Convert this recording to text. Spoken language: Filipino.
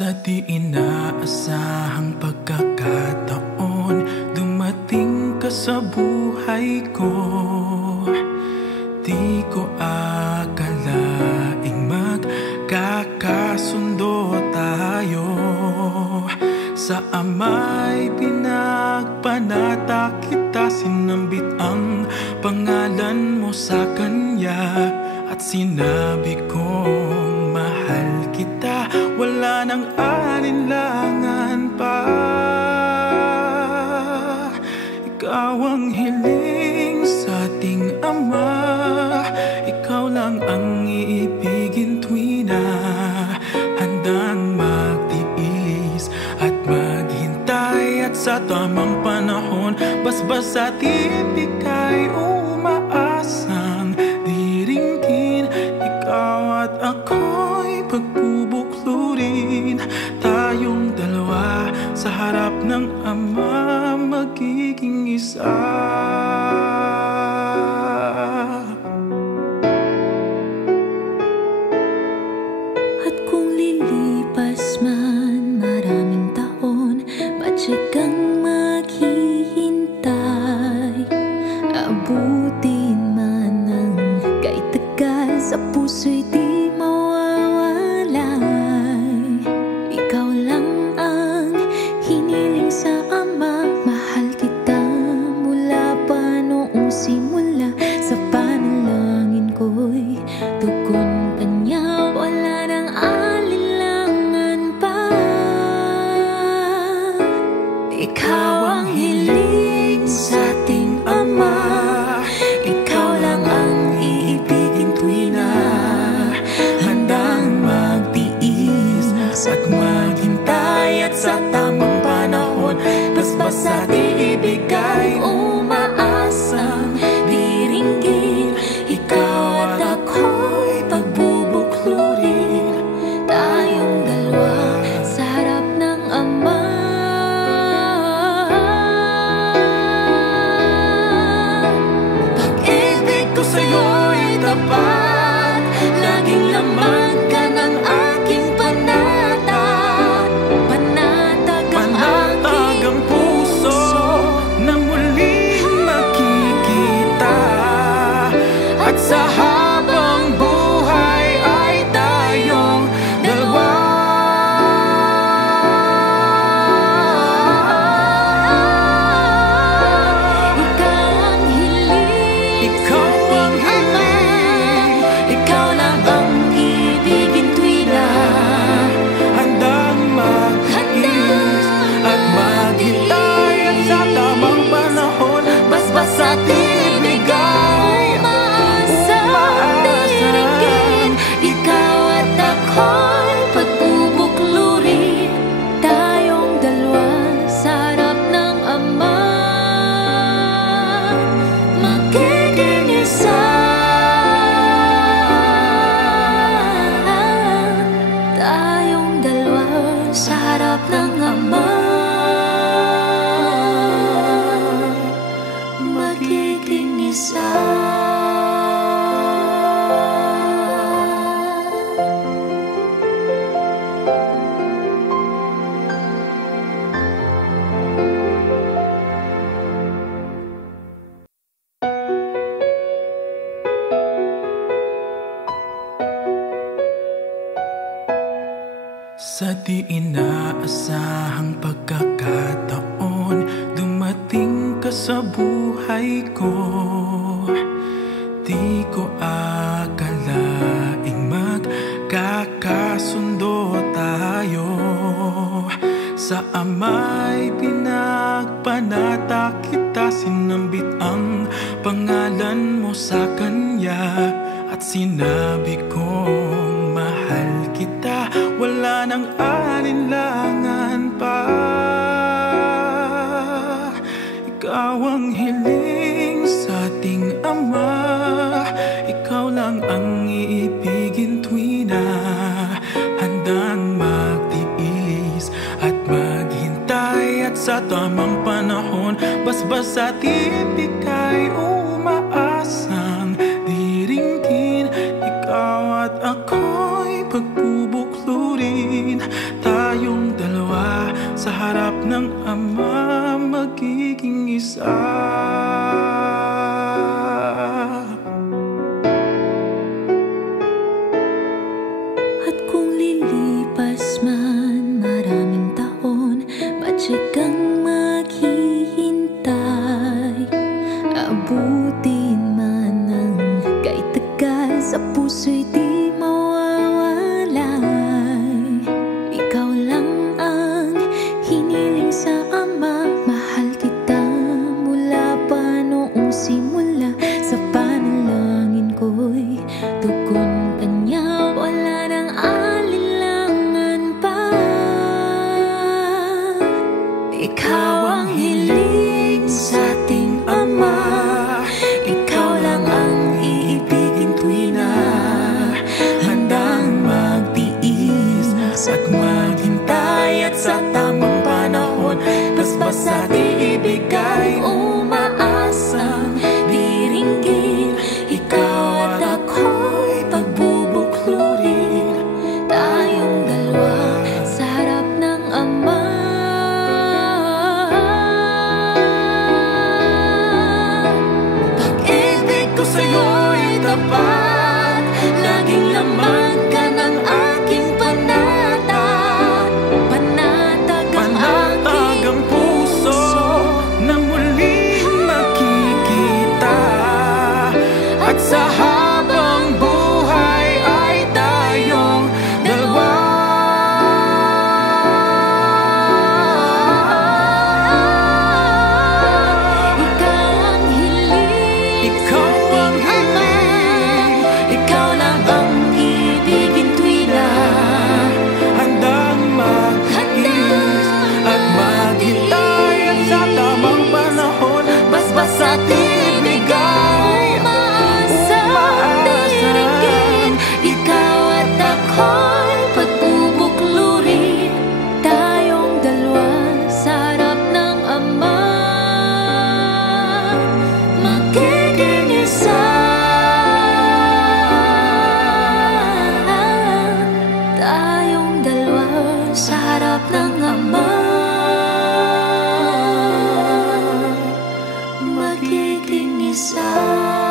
Sa di inaasahang pagkakataon, dumating ka sa buhay ko. Di ko akalaing magkakasundo tayo. Sa ama'y pinagpanata kita, sinambit ang pangalan mo sa kanya. At sinabi kong mahal kita, wala nang alinlangan pa. Ikaw ang hiling sa ating Ama, ikaw lang ang iibigin tuwi na handang magtiis at maghintay. At sa tamang panahon, basbas at ibigay, umaasang diringgin. Ikaw at ako'y pagbubuklurin, tayong dalawa sa harap ng Ama, magiging isa. At kung lilipas man maraming taon, matyagang maghihintay. Abutin man ng kahit tagal, sa puso'y di mawawalay. Ikaw lang ang hiniling sa Ama, mahal kita mula pa noong simula. Sa panalangin ko'y tugon kanya, wala nang alinlangan pa. Ikaw ang hiling sa ating Ama, ikaw lang ang iibigin tuwi na handang magtiis at maghintay. At sa tamang panahon, basbas at iibigay, umaasang diringgin. Ikaw at ako'y pagbubuklurin, tayong dalawa sa harap ng Ama. Pag-ibig ko sa'yo'y tapat, laging laman ka ng aking panata. Panatag ang aking puso na muling makikita. At sa habang buhay ay tayong dalawa. Ikaw ang hiling, Ikaw ang hiling, ikaw lang ang ibigin tuwi na handang magtiis at maghintay. At sa tamang panahon, basbas at ibigay, umaasang diringgin. Ikaw at ako'y pagbubuklurin, tayong dalawa sa harap ng Ama, magiging isa. Tayong dalawa sa harap ng Ama, magiging isa. Sa di inaasahang pagkakataon, dumating ka sa buhay ko. Di ko akalaing magkakasundo tayo. Sa ama'y pinagpanata kita, sinambit ang pangalan mo sa kanya. At sinabi kong mahal kita, wala nang alinlangan pa. Ikaw ang hiling sa ating Ama, ikaw lang ang iibigin tuwi na handang magtiis at maghintay. At sa tamang panahon, basbas at ibigay, umaasang diringgin. Ikaw at ako'y pagbubuklurin, tayo isa. At kung lilipas man maraming taon, patsyag kang maghihintay. Abutin man ng kahit tagal, sa puso'y di mawawalay. Ikaw lang ang hiniling sa Ama, mahal kita mula pa noong simula. Sa panalangin ko'y tugon ka niya, wala nang alinlangan pa. Ikaw ang hiling sa ating Ama, ikaw lang ang iibigin tuwi na handang magtiis at maghintay. At sa tamang panahon, basbas at iibigay, umaasang diringgin. Ikaw at ako'y pagbubuklurin, tayong dalawa sa harap ng Ama. Pag-ibig ko sa'yo'y tapat, laging laman ka ng aking panata. Panatag ang Panatag ang puso na muling makikita. At sa habang buhay ay tayong dalawa. Ikaw ang hiling, Ikaw ang hiling, ikaw lang ang ibigin tuwi na handang mag-is at maghintay. At sa tamang panahon, basbas at ibigay, umaasang diringgin. Ikaw at ako'y pagbubuklurin, tayong dalawa sa harap ng Ama. Magiging isa, tayong dalawa sa harap ng Ama. Magiging isa.